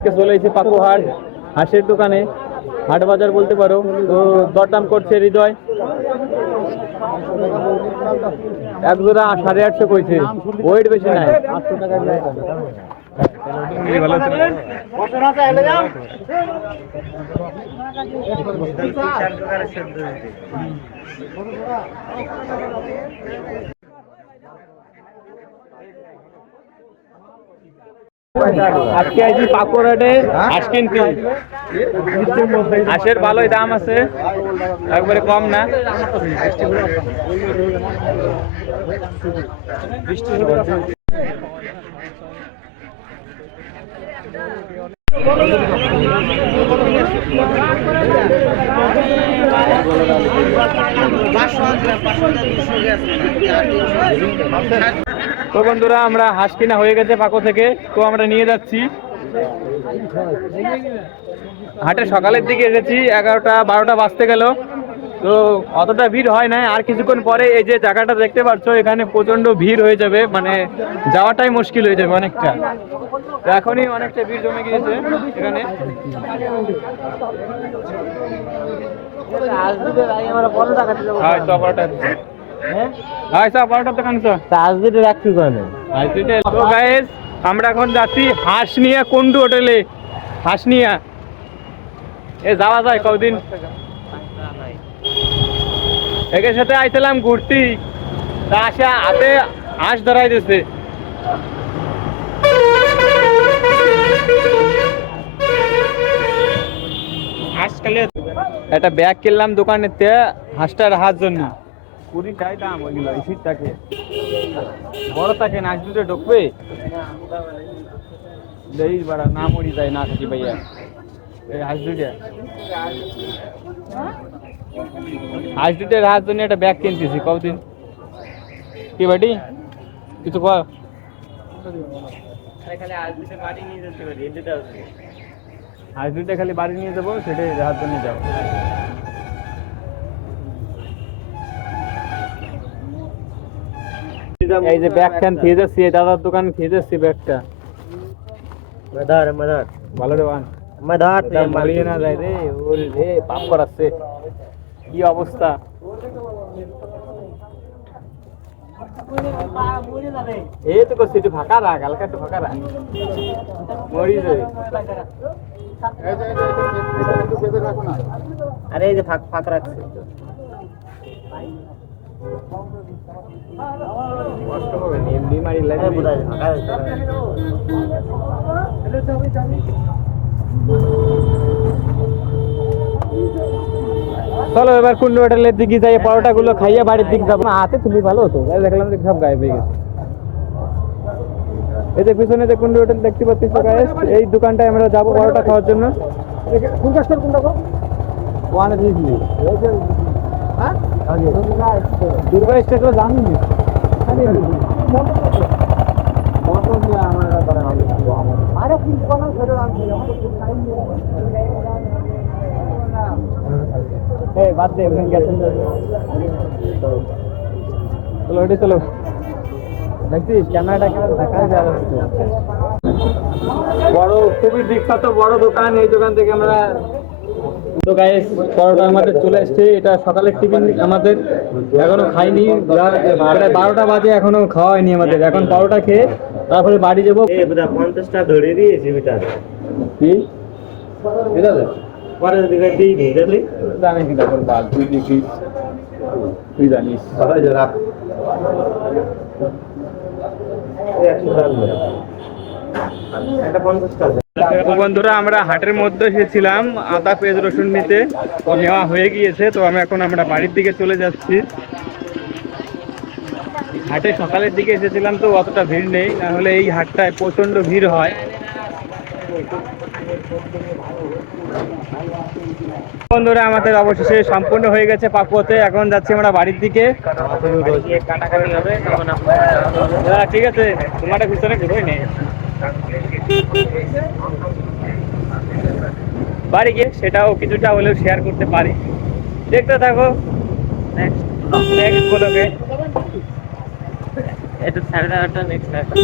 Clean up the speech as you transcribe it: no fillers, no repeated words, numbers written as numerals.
চলে এসেছি পাকুহাট হাঁসের দোকানে, হাট বাজার বলতে পারো। তো দরদাম করছে হৃদয়, এক জোড়া 850 কইছে, ওয়েট বেশি নাই। আজকে আইছি পাকুড়াটে হাঁস কিনতে। হাঁসের ভালোই দাম আছে, একবারে কম না। তো বন্ধুরা, আমরা হাঁস কিনা হয়ে গেছে পাকো থেকে, তো আমরা নিয়ে যাচ্ছি। হাটে সকালের দিকে এসেছি, 11টা 12টা বাজতে গেল, তো অতটা ভিড় হয় না। আর কিছুক্ষণ পরে এই যে জায়গাটা দেখতে পাচ্ছ, এখানে প্রচন্ড ভিড় হয়ে যাবে, মানে যাওয়াটাই মুশকিল হয়ে যাবে অনেকটা। তো এখনই অনেকটা ভিড় জমে গিয়েছে এখানে। আমরা এখন যাচ্ছি হাঁস নিয়ে কুন্ডু হোটেলে। হাঁস নিয়ে যাওয়া যায় কদিন, একের সাথে আইছিলাম ঘুরতি, তা আসে হাতে হাঁস ধরাই দিছে। একটা ব্যাগ কিনলাম দোকানের তে হাঁসটা রাখার জন্য, 20 টাকা দাম ওইগুলো। এই শীতটাকে বড় থাকে না, হাঁস দুটো ঢুকবে বাড়া না মরি যায় না থাকি ভাইয়া। এই হাঁস দুটো রাখার জন্য একটা ব্যাগ কিনতেছি। কতদিন কি বাড়ি কিছু কর, হাঁস দুটো খালি বাড়ি নিয়ে যাবো, সেটাই রাখার জন্য যাবো। এই যে ব্যাগ খান খেয়ে যাচ্ছি, দাদার দোকান খেয়ে যাচ্ছি ব্যাগটা। ভালো রে বান, মারিয়ে না যায় রে, ওরে রে পাপ করাচ্ছে, কি অবস্থা। এই তো করছি, একটু ফাঁকা রাখ, হালকা একটু ফাঁকা রাখ, মরি যাবে। আরে এই যে ফাঁক রাখছে, কষ্ট হবে না, এমনি মারি লাগে। চলো এবার কুন্ডু হোটেলের দিকে যাই, পরোটা গুলো খাইয়ে বাড়ির দিকে যাবো। হাতে তুমি ভালো হতো, দেখলাম যে সব গায়েব হয়ে গেছে। এই যে পিছনে যে কুন্ডু হোটেল দেখতে পাচ্ছি, এই দোকানটায় আমরা যাবো পরোটা খাওয়ার জন্য। দুর্গা স্টেশনে জানি বাদ দে, চলো এটি চলো। দেখছিস ক্যামেরাটা কেমন দেখা যায়। বড় খুবই বিখ্যাত বড় দোকান, এই দোকান থেকে আমরা তো গাইস পরোটা আমাদের চলে এসছে। এটা সকালের টিফিন আমাদের, এখনো খাইনি, প্রায় 12টা বাজে, এখনো খাওয়া হয়নি আমাদের। এখন পরোটা খেয়ে তারপরে বাড়ি যাবো। 50টা ধরে দিয়েছি বিটার কি এটা পরে দিকে দিই নি দেখলি জানি কি তারপর বাদ তুই দেখিস, তুই জানিস। বন্ধুরা, আমরা হাটের মধ্যে এসেছিলাম আদা পেঁয়াজ রসুন নিতে, নেওয়া হয়ে গিয়েছে। তো আমরা বাড়ির দিকে চলে যাচ্ছি। হাটে সকালের দিকে এসেছিলাম, তো অতটা ভিড় নেই, নাহলে এই হাটটায় প্রচন্ড ভিড় হয়। বন্ধুরা, আমাদের অবশেষে সম্পূর্ণ হয়ে গেছে পাকুয়াতে। এখন যাচ্ছি আমরা বাড়ির দিকে। ঠিক আছে, তোমার পিছনে ঘুরোই নেই, বাড়ি গিয়ে সেটাও কিছুটা হলেও শেয়ার করতে পারি। দেখতে থাকো নেক্সট ব্লগে। এটা 9:30 নেক্সট।